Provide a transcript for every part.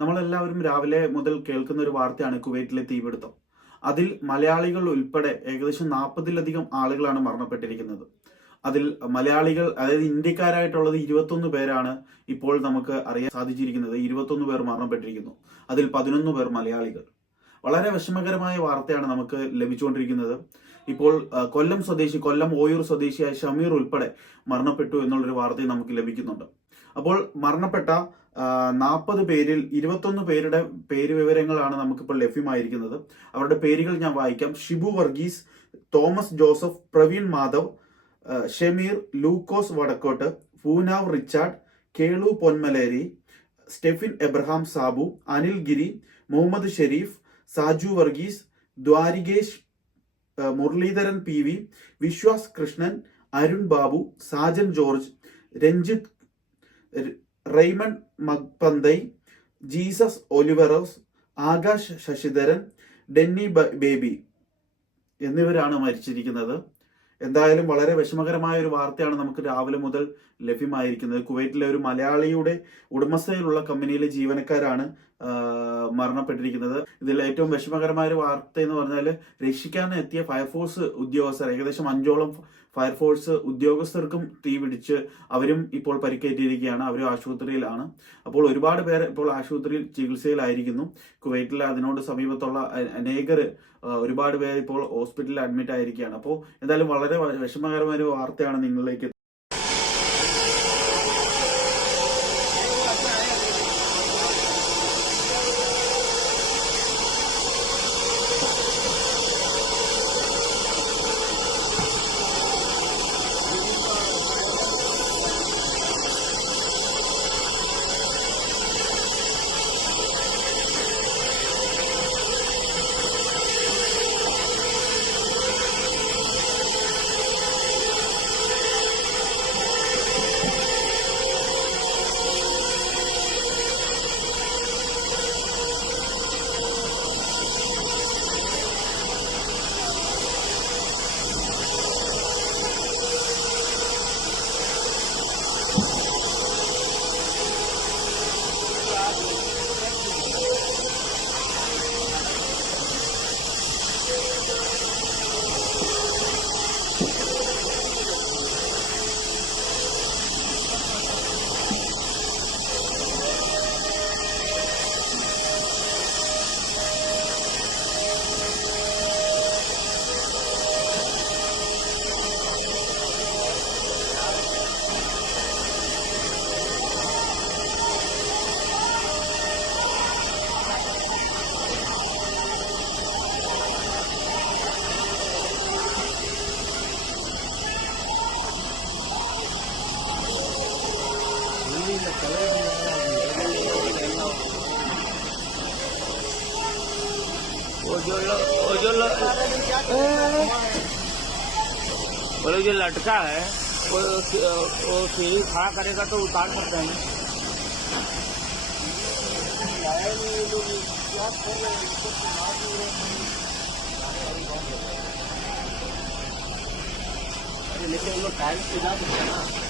നമ്മളെല്ലാവരും രാവിലെ മുതൽ കേൾക്കുന്ന ഒരു വാർത്തയാണ് കുവൈറ്റിലെ തീപിടുത്തം. അതിൽ മലയാളികൾ ഉൾപ്പെടെ ഏകദേശം നാൽപ്പതിലധികം ആളുകളാണ് മരണപ്പെട്ടിരിക്കുന്നത്. അതിൽ മലയാളികൾ അതായത് ഇന്ത്യക്കാരായിട്ടുള്ളത് ഇരുപത്തൊന്ന് പേരാണ് ഇപ്പോൾ നമുക്ക് അറിയാൻ സാധിച്ചിരിക്കുന്നത്. ഇരുപത്തൊന്ന് പേർ മരണപ്പെട്ടിരിക്കുന്നു. അതിൽ പതിനൊന്ന് പേർ മലയാളികൾ. വളരെ വിഷമകരമായ വാർത്തയാണ് നമുക്ക് ലഭിച്ചുകൊണ്ടിരിക്കുന്നത്. ഇപ്പോൾ കൊല്ലം സ്വദേശി കൊല്ലം ഓയൂർ സ്വദേശിയായ ഷമീർ ഉൾപ്പെടെ മരണപ്പെട്ടു എന്നുള്ളൊരു വാർത്തയും നമുക്ക് ലഭിക്കുന്നുണ്ട്. അപ്പോൾ മരണപ്പെട്ട നാൽപ്പത് പേരിൽ ഇരുപത്തൊന്ന് പേരുടെ പേര് വിവരങ്ങളാണ് നമുക്കിപ്പോൾ ലഭ്യമായിരിക്കുന്നത്. അവരുടെ പേരുകൾ ഞാൻ വായിക്കാം. Shibu Varghese Thomas Joseph Praveen Madhav Shameer Lukose Vadakkott Poonav Richard Kelu Ponmaleri Stephin Abraham Sabu Anil Giri Muhammad Sherif Saju Varghese Dwarikesh Muraleedharan P V Viswas Krishnan Arun Babu Sajan George Ranjith Raymond Magpantay Jesus Oliveros Akash Sasidharan Denny Baby എന്നിവരാണ് മരിച്ചിരിക്കുന്നത്. എന്തായാലും വളരെ വിഷമകരമായ ഒരു വാർത്തയാണ് നമുക്ക് രാവിലെ മുതൽ ലഭ്യമായിരിക്കുന്നത്. കുവൈറ്റിലെ ഒരു മലയാളിയുടെ ഉടമസ്ഥയിലുള്ള കമ്പനിയിലെ ജീവനക്കാരാണ് മരണപ്പെട്ടിരിക്കുന്നത്. ഇതിൽ ഏറ്റവും വിഷമകരമായ ഒരു വാർത്ത എന്ന് പറഞ്ഞാൽ രക്ഷിക്കാൻ എത്തിയ ഫയർഫോഴ്സ് ഉദ്യോഗസ്ഥർ ഏകദേശം അഞ്ചോളം ഫയർഫോഴ്സ് ഉദ്യോഗസ്ഥർക്കും തീ പിടിച്ച് അവരും ഇപ്പോൾ പരിക്കേറ്റിരിക്കുകയാണ്. അവരും ആശുപത്രിയിലാണ്. അപ്പോൾ ഒരുപാട് പേർ ഇപ്പോൾ ആശുപത്രിയിൽ ചികിത്സയിലായിരിക്കുന്നു. കുവൈറ്റിലെ അതിനോട് സമീപത്തുള്ള അനേകർ ഒരുപാട് പേർ ഇപ്പോൾ ഹോസ്പിറ്റലിൽ അഡ്മിറ്റ് ആയിരിക്കുകയാണ് അപ്പോൾ എന്തായാലും വളരെ വിഷമകരമായ ഒരു വാർത്തയാണ് നിങ്ങളിലേക്ക് वो जो जो लटका है, वो वो सीढ़ी खड़ा करेगा तो उतार सकते हैं लेकिन टाइम से जा हैं ना।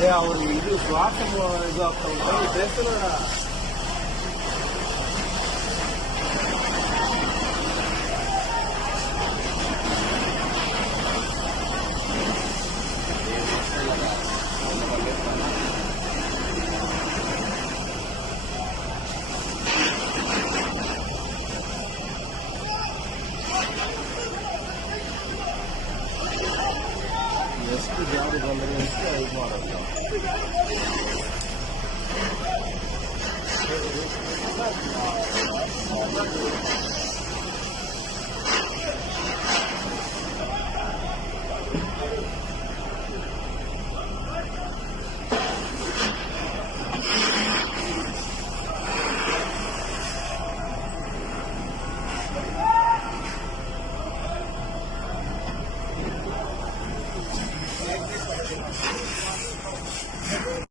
é, இது சுவாசம் பேசுறதா الحمد لله